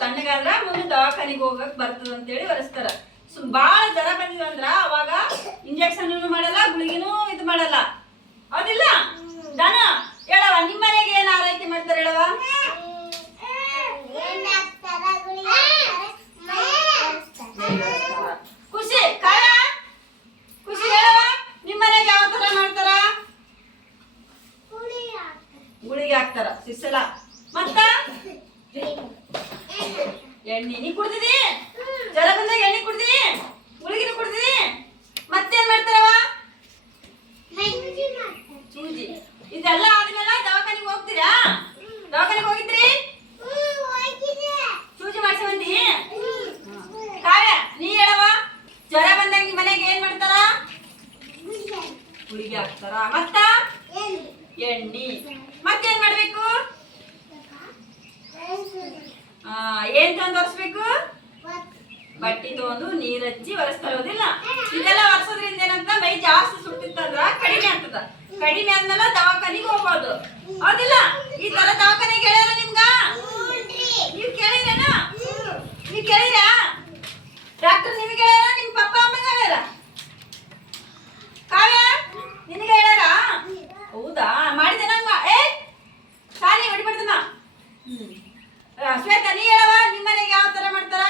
ತಣ್ಣಗಾದ್ರ ಮುಂದೆ ದವಾಖಾನಿಗೆ ಹೋಗಕ್ ಬರ್ತದ ಅಂತೇಳಿ ಒರೆಸ್ತಾರ ಸೊ, ಬಾಳ ಜ್ವರ ಬಂದಿದಂದ್ರ ಅವಾಗ ಇಂಜೆಕ್ಷನ್ ಮಾಡಲ್ಲ, ಗುಳಿಗೆನು ಇದು ಮಾಡಲ್ಲ. ಹೌದಿಲ್ಲ? ದನ ಹೇಳವ ನಿಮ್ಮ ಮನೆಗೆ ಏನ್ ಆರೈಕೆ ಮಾಡ್ತಾರೆ ಹೇಳವ ಖುಷಿ, ಕಾಯ? ಖುಷಿ ಹೇಳವ ನಿಮ್ಮ ಮನೆಗೆ ಯಾವ ತರ ಮಾಡ್ತಾರ? ಗುಳಿಗೆ ಹಾಕ್ತಾರ. ಸಿಸಲ ಮತ್ತ? ಎಣ್ಣೆ ನೀ ಕುಡ್ದಿದಿ? ಜ್ವರ ಬಂದಾಗ ಎಣ್ಣೆ ಕುಡ್ದಿ? ಗುಳಿಗೆನೂ ಕುಡ್ದಿ? ಮತ್ತೇನ್ ಮಾಡ್ತಾರವ ಸೂಜಿ. ಇದೆಲ್ಲ ಆದ್ಮೇಲೆ ದವಾಖಾನಿಗೆ ಹೋಗ್ತೀರಾ? ದವಾಖಾನಿಗೆ ಹೋಗಿದ್ರಿ? ಸೂಜಿ ಮಾಡ್ಸಿ ಬಂದಿ? ಕಾವ್ಯ, ನೀ ಹೇಳವ ಜ್ವರ ಬಂದಾಗ ನಿಮ್ ಮನೆಗೆ ಏನ್ ಮಾಡ್ತಾರ? ಗುಳಿಗೆ ಹಾಕ್ತಾರ. ಮತ್ತ? ಎಣ್ಣಿ. ಮತ್ತೇನ್ ಮಾಡ್ಬೇಕು? ಏನ್ ತಂದು ಒರೆಸ್ಬೇಕು? ಬಟ್ಟಿ ತಗೊಂಡು ನೀರ್ ಹಚ್ಚಿ ಒರೆಸ್ತಾ ಇರೋದಿಲ್ಲ. ಇದೆಲ್ಲ ಒರೆಸೋದ್ರಿಂದ ಏನಂತ ಮೈ ಜಾಸ್ತಿ ಸುಟ್ಟಿತ್ತಂದ್ರ ಕಡಿಮೆ ಆಗ್ತದ. ಕಡಿಮೆ ಆದ್ಮೇಲೆ ದವಾಖಾನಿಗೆ ಹೋಗ್ಬೋದು. ಹೌದಿಲ್ಲ ಈ ತರ ದವಾಖಾನಿಗೆ ಹೇಳ್ಯಾರ ನಿಮ್ಗ ನೀವ್ ಕೇಳಿರೇನ ನೀವ್ ಕೇಳಿರಾ ಡಾಕ್ಟರ್ ನಿಮಗೆ ಹೇಳ್ಯಾರ ನಿಮ್ ಪಪ್ಪ ಅಮ್ಮಗ ಹೇಳ್ಯಾರ ಕಾವ್ಯ ನಿನಗೆ ಹೇಳ್ಯಾರ ಹೌದಾ ಮಾಡಿದೆ ನಂಗ ಏ ಸಾಲಿ ಹೊಡಿಬಾರ್ದಮ್ಮ ಹ್ಮ್ ಆ, ಶ್ವೇತಾ ನೀ ಹೇಳವ ನಿಮ್ಮ ಮನೆಗೆ ಯಾವ ತರ ಮಾಡ್ತಾರ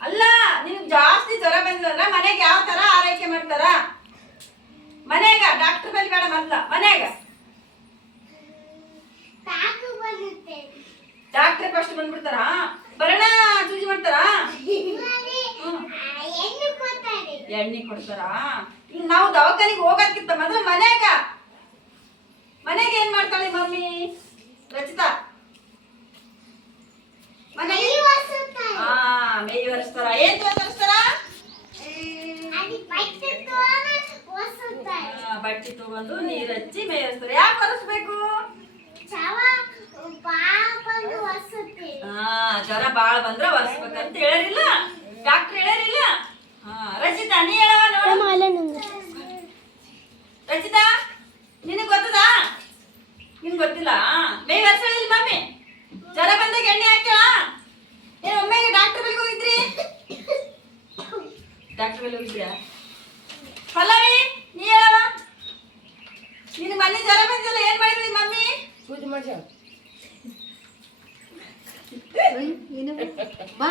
ಅಲ್ಲ ನಿನಗ್ ಜಾಸ್ತಿ ಜ್ವರ ಬಂದಿಲ್ಲ ಮನೆಗೆ ಯಾವ ತರ ಮಾಡ್ತಾರ ಮನೆಗ ಡಾಕ್ಟರ್ ಬಲ್ಲಿ ಬೇಡ ಮೊದ್ಲ. ಮನೆಗ. ಡಾಕ್ಟರ್ ಫಸ್ಟ್ ಬಂದ್ಬಿಡ್ತಾರ? ಬರೋಣ ಚೂಜಿ ಮಾಡ್ತಾರ? ಎಣ್ಣೆ ಕೊಡ್ತಾರ. ನಾವು ದವಾಖಾನಿಗೆ ಹೋಗೋದಕ್ಕಿಂತ ಮೊದಲು ಮನೆಗ. ಮನೆಗೆ ಏನ್ ಮಾಡ್ತಾಳೆ ಮಮ್ಮಿ? ರಚಿತಾ? ಮನೆಗೆ ಹಾ ಮೇಯ್ ಒರೆಸ್ತಾರ ಏನ್ ತಗೊಂಡ್ ಒರೆಸ್ತಾರ ಆ, ಬಟ್ಟೆ ತಗೊಂಡು ನೀರ್ ಹಚ್ಚಿ ಮೇಯಿಸ್ತಾರೆ. ಯಾಕೆ ಒರೆಸ್ಬೇಕು? ಹಾ ಜ್ವರ ಬಾಳ ಬಂದ್ರ ಒರೆಸ್ಬೇಕಂತ ಹೇಳಿರಿಲ್ಲ. ಡಾಕ್ಟರ್ ಹೇಳಿರಿಲ್ಲ. ಹಾ ರಚಿತಾ ನೀ ಹೇಳವ ನೋಡು. ರಚಿತಾ ನಿನಗ್ ಗೊತ್ತದಾ? ನಿನ್ ಗೊತ್ತಿಲ್ಲ? ಮೇಯ್ ಒರೆಸಲಿಲ್ಲ ಮಮ್ಮಿ. ಜ್ವರ ಬಂದಾಗ ಎಣ್ಣೆ ಹಾಕ್ಯಾಳ. ಏನ್ ಒಮ್ಮೆಗೆ ಡಾಕ್ಟರ್ ಬಳಿಗೆ ಹೋಗಿದ್ರಿ? ಡಾಕ್ಟರ್ ಬಳಿ ಹೋಗಿದ್ಯಾ? ಪಲ್ಲವಿ ನೀ ಹೇಳವ ನಿನ್ ಮನೆ ಜ್ವರ ಬಂದಿಲ್ಲ ಏನ್ ಮಾಡಿದ್ರಿ ಮಮ್ಮಿ ಪೂಜೆ ಮಾಡ್ಸ ಬಾ